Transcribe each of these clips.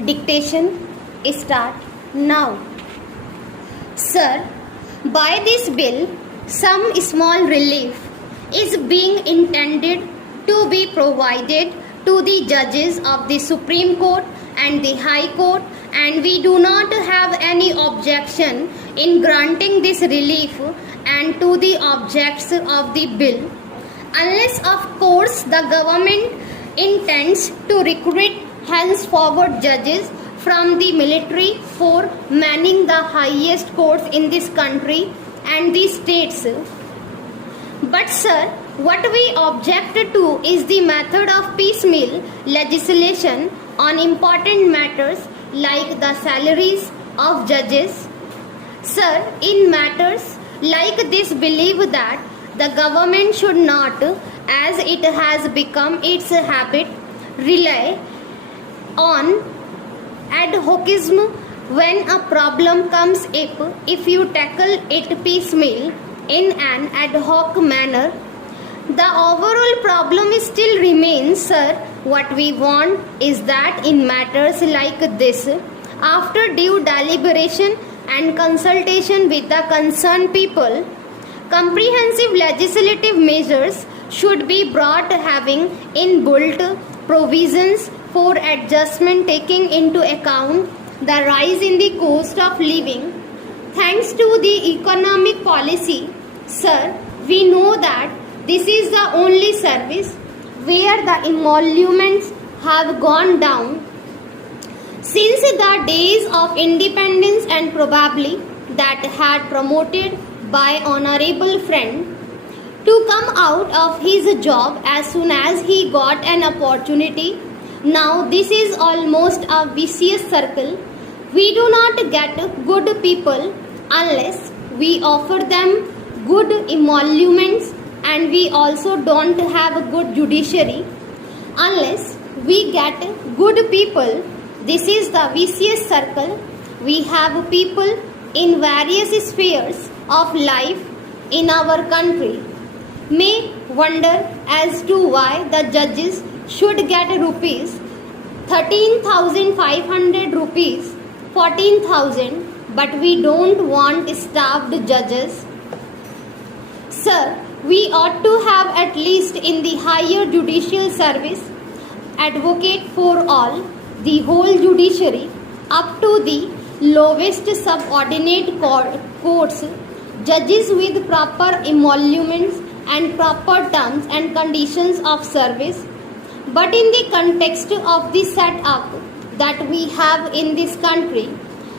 Dictation start now. Sir, by this bill, some small relief is being intended to be provided to the judges of the Supreme Court and the High Court, and we do not have any objection in granting this relief and to the objects of the bill, unless of course the government intends to recruit henceforward judges from the military for manning the highest courts in this country and the states. But sir, what we object to is the method of piecemeal legislation on important matters like the salaries of judges. Sir, in matters like this, believe that the government should not, as it has become its habit, rely on ad hocism when a problem comes up. If you tackle it piecemeal in an ad hoc manner, the overall problem still remains, sir. What we want is that in matters like this, after due deliberation and consultation with the concerned people, comprehensive legislative measures should be brought having inbuilt provisions for adjustment taking into account the rise in the cost of living. Thanks to the economic policy, sir, we know that this is the only service where the emoluments have gone down since the days of independence, and probably that had promoted by honorable friend to come out of his job as soon as he got an opportunity. Now this is almost a vicious circle. We do not get good people unless we offer them good emoluments, and we also don't have a good judiciary unless we get good people. This is the vicious circle. We have people in various spheres of life in our country may wonder as to why the judges should get rupees 13,500 rupees 14,000, but we don't want starved judges. Sir, we ought to have at least in the higher judicial service advocate for all, the whole judiciary up to the lowest subordinate courts, judges with proper emoluments and proper terms and conditions of service. But in the context of the setup that we have in this country,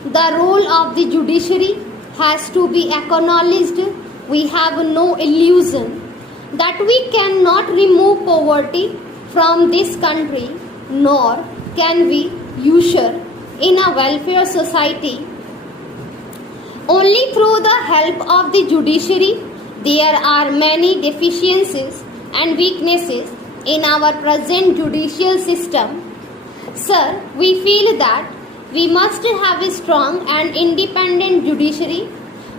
the role of the judiciary has to be acknowledged. We have no illusion that we cannot remove poverty from this country, nor can we usher in a welfare society only through the help of the judiciary. There are many deficiencies and weaknesses in our present judicial system. Sir, we feel that we must have a strong and independent judiciary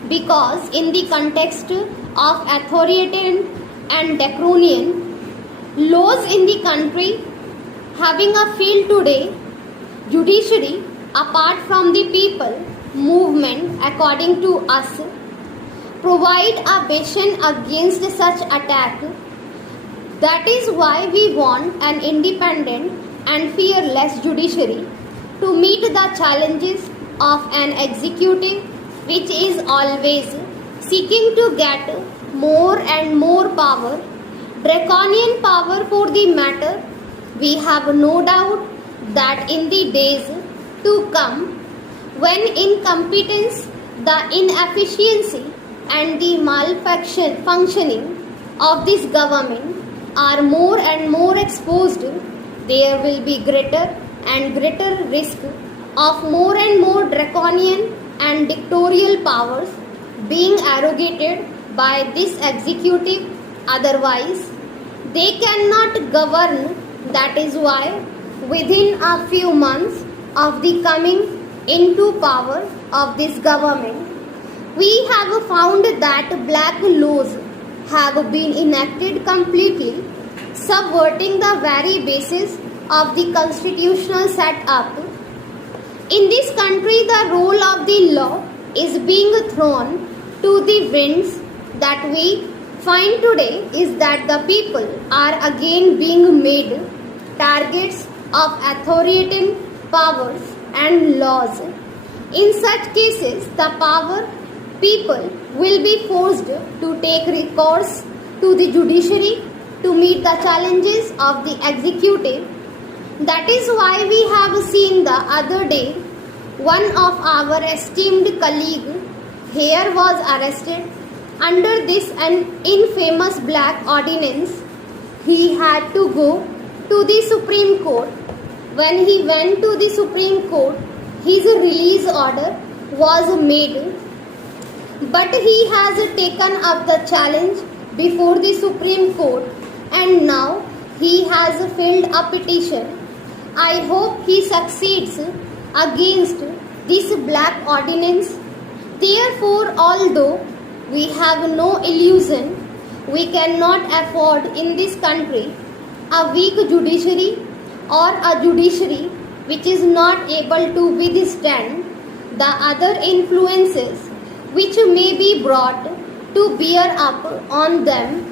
because in the context of authoritarian and draconian laws in the country having a field today, judiciary apart from the people movement, according to us, provide a bastion against such attack. That is why we want an independent and fearless judiciary to meet the challenges of an executive which is always seeking to get more and more power, draconian power for the matter. We have no doubt that in the days to come, when incompetence, the inefficiency and the malfunctioning of this government are more and more exposed, there will be greater and greater risk of more and more draconian and dictatorial powers being arrogated by this executive. Otherwise, they cannot govern. That is why, within a few months of the coming into power of this government, we have found that black laws have been enacted completely, subverting the very basis of the constitutional setup. In this country, the role of the law is being thrown to the winds. That we find today is that the people are again being made targets of authoritarian powers and laws. In such cases, the people will be forced to take recourse to the judiciary to meet the challenges of the executive. That is why we have seen the other day one of our esteemed colleague here was arrested under this an infamous black ordinance. He had to go to the Supreme Court. When he went to the Supreme Court, his release order was made, but he has taken up the challenge before the Supreme Court and now he has filed a petition. I hope he succeeds against this black ordinance. Therefore, although we have no illusion, we cannot afford in this country a weak judiciary or a judiciary which is not able to withstand the other influences which may be brought to bear up on them.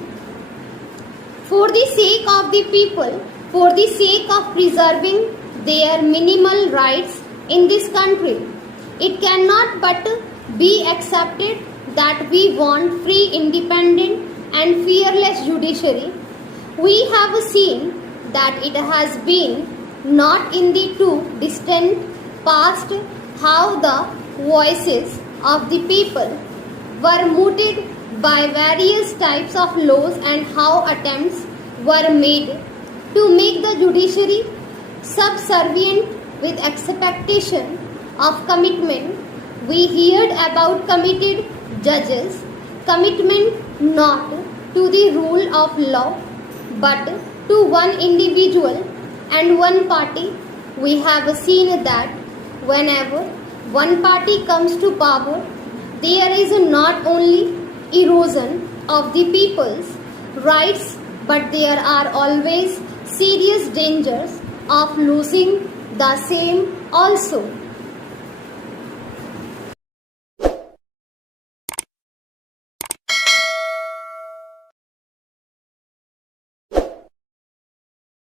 For the sake of the people, for the sake of preserving their minimal rights in this country, it cannot but be accepted that we want free, independent and fearless judiciary. We have seen that it has been not in the too distant past how the voices of the people were muted by various types of laws and how attempts were made to make the judiciary subservient with expectation of commitment. We heard about committed judges, commitment not to the rule of law but to one individual and one party. We have seen that whenever one party comes to power, there is not only erosion of the people's rights, but there are always serious dangers of losing the same also.